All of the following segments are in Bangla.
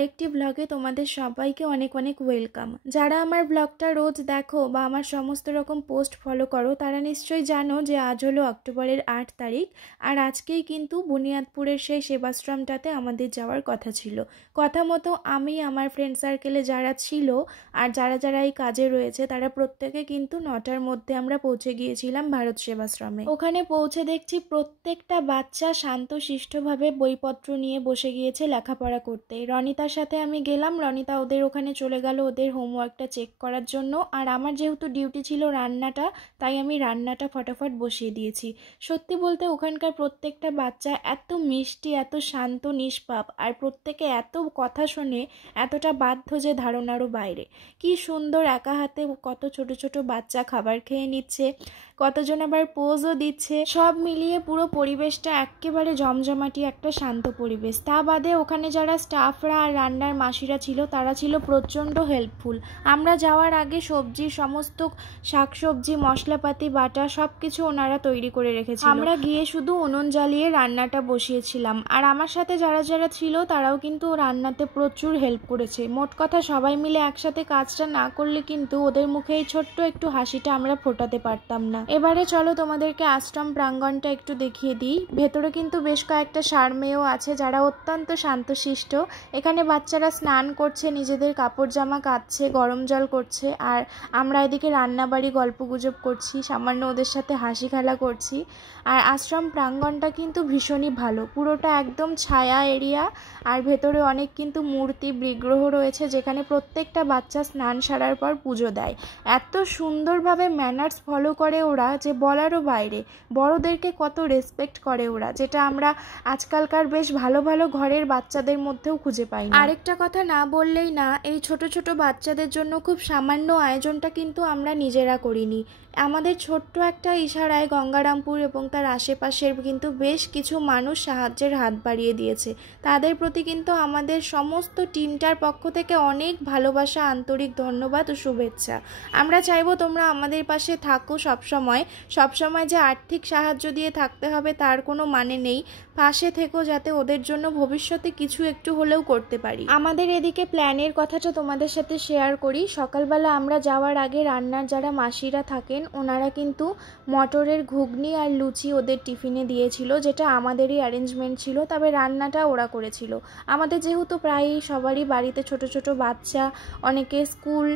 আরেকটি ব্লগে তোমাদের সবাইকে অনেক অনেক ওয়েলকাম। যারা আমার ব্লগটা রোজ দেখো বা আমার সমস্ত রকম পোস্ট ফলো করো তারা নিশ্চয়ই জানো যে আজ হলো অক্টোবরের 8 তারিখ, আর আজকেই কিন্তু বুনিয়াদপুরের সেই সেবাশ্রমটাতে আমাদের যাওয়ার কথা ছিল। কথা মতো আমি আমার ফ্রেন্ড সার্কেলে যারা ছিল আর যারা যারা এই কাজে রয়েছে তারা প্রত্যেকে কিন্তু 9টার মধ্যে আমরা পৌঁছে গিয়েছিলাম ভারত সেবাশ্রমে। ওখানে পৌঁছে দেখছি প্রত্যেকটা বাচ্চা শান্তশিষ্টভাবে বইপত্র নিয়ে বসে গিয়েছে লেখাপড়া করতে। রনিতার সাথে আমি গেলাম, রনিতা ওদের ওখানে চলে গেল ওদের হোমওয়ার্কটা চেক করার জন্য, আর আমার যেহেতু ডিউটি ছিল রান্নাটা, তাই আমি রান্নাটা ফটাফট বসিয়ে দিয়েছি। সত্যি বলতে ওখানকার প্রত্যেকটা বাচ্চা এত মিষ্টি, এত শান্ত নিষ্পাপ, আর প্রত্যেকে এত কথা শোনে, এতটা বাধ্য যে ধারণারও বাইরে। কি সুন্দর একা হাতে কত ছোট ছোট বাচ্চা খাবার খেয়ে নিচ্ছে, কতজন আবার পোজও দিচ্ছে। সব মিলিয়ে পুরো পরিবেশটা একেবারে জমজমাটি একটা শান্ত পরিবেশ। তা বাদে ওখানে যারা স্টাফরা আর রান্নার মাসিরা ছিল তারা ছিল প্রচণ্ড হেল্পফুল। আমরা যাওয়ার আগে সবজি, সমস্ত শাকসবজি, মশলাপাতি বাটা সব কিছু ওনারা তৈরি করে রেখেছিল। আমরা গিয়ে শুধু উনুন জ্বালিয়ে রান্নাটা বসিয়েছিলাম, আর আমার সাথে যারা যারা ছিল তারাও কিন্তু রান্নাতে প্রচুর হেল্প করেছে। মোট কথা সবাই মিলে একসাথে কাজটা না করলে কিন্তু ওদের মুখে এই ছোট্ট একটু হাসিটা আমরা ফোটাতে পারতাম না। এবারে চলো তোমাদেরকে আশ্রম প্রাঙ্গণটা একটু দেখিয়ে দিই। ভেতরে কিন্তু বেশ কয়েকটা ষাঁড় মেয়েও আছে যারা অত্যন্ত শান্তশিষ্ট। এখানে বাচ্চারা স্নান করছে, নিজেদের কাপড় জামা কাচ্ছে, গরম জল করছে, আর আমরা এদিকে রান্নাবাড়ি গল্পগুজব করছি, সামান্য ওদের সাথে হাসি খেলা করছি। আর আশ্রম প্রাঙ্গণটা কিন্তু ভীষণই ভালো, পুরোটা একদম ছায়া এরিয়া, আর ভেতরে অনেক কিন্তু মূর্তি বিগ্রহ রয়েছে যেখানে প্রত্যেকটা বাচ্চা স্নান সারার পর পুজো দেয়। এত সুন্দরভাবে ম্যানার্স ফলো করে ওরা যে বলারও বাইরে। বড়দেরকে কত রেসপেক্ট করে ওরা, যেটা আমরা আজকালকার বেশ ভালো ভালো ঘরের বাচ্চাদের মধ্যেও খুঁজে পাই না। আরেকটা কথা না বললেই না, এই ছোট ছোট বাচ্চাদের জন্য খুব সামান্য আয়োজনটা কিন্তু আমরা নিজেরা করিনি। আমাদের ছোট্ট একটা ইশারায় গঙ্গারামপুর এবং তার আশেপাশের কিন্তু বেশ কিছু মানুষ সাহায্যের হাত বাড়িয়ে দিয়েছে। তাদের প্রতি কিন্তু আমাদের সমস্ত টিমটার পক্ষ থেকে অনেক ভালোবাসা, আন্তরিক ধন্যবাদ ও শুভেচ্ছা। আমরা চাইবো তোমরা আমাদের পাশে থাকো সবসময়। সবসময় যে আর্থিক সাহায্য দিয়ে থাকতে হবে তার কোনো মানে নেই, পাশে থেকো যাতে ওদের জন্য ভবিষ্যতে কিছু একটু হলেও করতে পারি। আমাদের এদিকে প্ল্যানের কথাটা তোমাদের সাথে শেয়ার করি। সকালবেলা আমরা যাওয়ার আগে রান্নার যারা মাসিরা থাকেন ওনারা কিন্তু মটরের ঘুগনি আর লুচি ওদের টিফিনে দিয়েছিল, যেটা আমাদেরই অ্যারেঞ্জমেন্ট ছিল, তবে রান্নাটা ওরা করেছিল। আমাদের যেহেতু প্রায়ই সবারই বাড়িতে ছোট ছোট বাচ্চা, অনেকে স্কুল,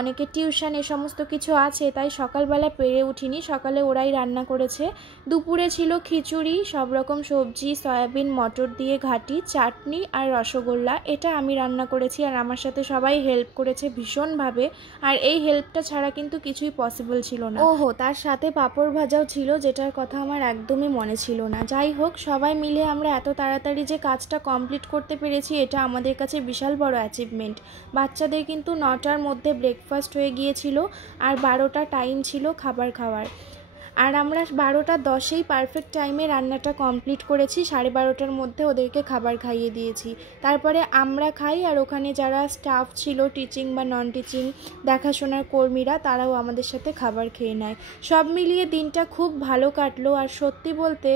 অনেকে টিউশন, এ সমস্ত কিছু আছে, তাই সকালবেলা পেরে উঠিনি, সকালে ওরাই রান্না করেছে। দুপুরে ছিল খিচুড়ি, সব রকম সবজি, সয়াবিন মটর দিয়ে ঘাটি, চাটনি আর রসগোল্লা। এটা আমি রান্না করেছি, আর আমার সাথে সবাই হেল্প করেছে ভীষণভাবে, আর এই হেল্পটা ছাড়া কিন্তু কিছুই পসিবল ছিল না। ওহো, তার সাথে পাঁপড় ভাজাও ছিল, যেটার কথা আমার একদমই মনে ছিল না। যাই হোক, সবাই মিলে আমরা এত তাড়াতাড়ি যে কাজটা কমপ্লিট করতে পেরেছি এটা আমাদের কাছে বিশাল বড় অ্যাচিভমেন্ট। বাচ্চাদের কিন্তু 9টার মধ্যে ব্রেকফাস্ট হয়ে গিয়েছিল, আর 12টা টাইম ছিল খাবার খাওয়ার, আর আমরা 12:10 পারফেক্ট টাইমে রান্নাটা কমপ্লিট করেছি। 12:30টার মধ্যে ওদেরকে খাবার খাইয়ে দিয়েছি। তারপরে আমরা খাই, আর ওখানে যারা স্টাফ ছিল, টিচিং বা নন টিচিং দেখাশোনার কর্মীরা, তারাও আমাদের সাথে খাবার খেয়ে নেয়। সব মিলিয়ে দিনটা খুব ভালো কাটলো, আর সত্যি বলতে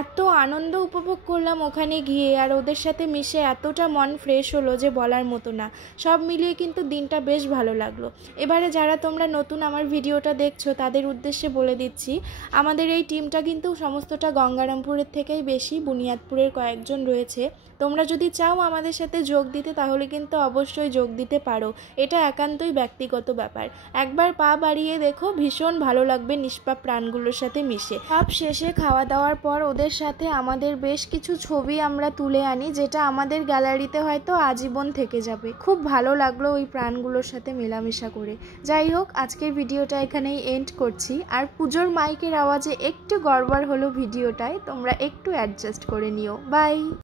এত আনন্দ উপভোগ করলাম ওখানে গিয়ে, আর ওদের সাথে মিশে এতটা মন ফ্রেশ হলো যে বলার মতো না। সব মিলিয়ে কিন্তু দিনটা বেশ ভালো লাগলো। এবারে যারা তোমরা নতুন আমার ভিডিওটা দেখছো তাদের উদ্দেশ্যে বলে দিচ্ছি, আমাদের এই টিমটা কিন্তু সমস্তটা গঙ্গারামপুরের থেকেই বেশি, বুনিয়াদপুরের কয়েকজন রয়েছে। তোমরা যদি চাও আমাদের সাথে যোগ দিতে তাহলে কিন্তু অবশ্যই যোগ দিতে পারো, এটা একান্তই ব্যক্তিগত ব্যাপার। একবার পা বাড়িয়ে দেখো, ভীষণ ভালো লাগবে নিষ্পাপ প্রাণগুলোর সাথে মিশে। সব শেষে খাওয়া দাওয়ার পর ওদের সাথে আমাদের বেশ কিছু ছবি আমরা তুলে আনি, যেটা আমাদের গ্যালারিতে হয়তো আজীবন থেকে যাবে। খুব ভালো লাগলো ওই প্রাণগুলোর সাথে মেলামেশা করে। যাই হোক, আজকের ভিডিওটা এখানেই এন্ড করছি, আর পুজোর মাইকের আওয়াজে একটু গড়বড় হলো ভিডিওটায়, তোমরা একটু অ্যাডজাস্ট করে নিও। বাই।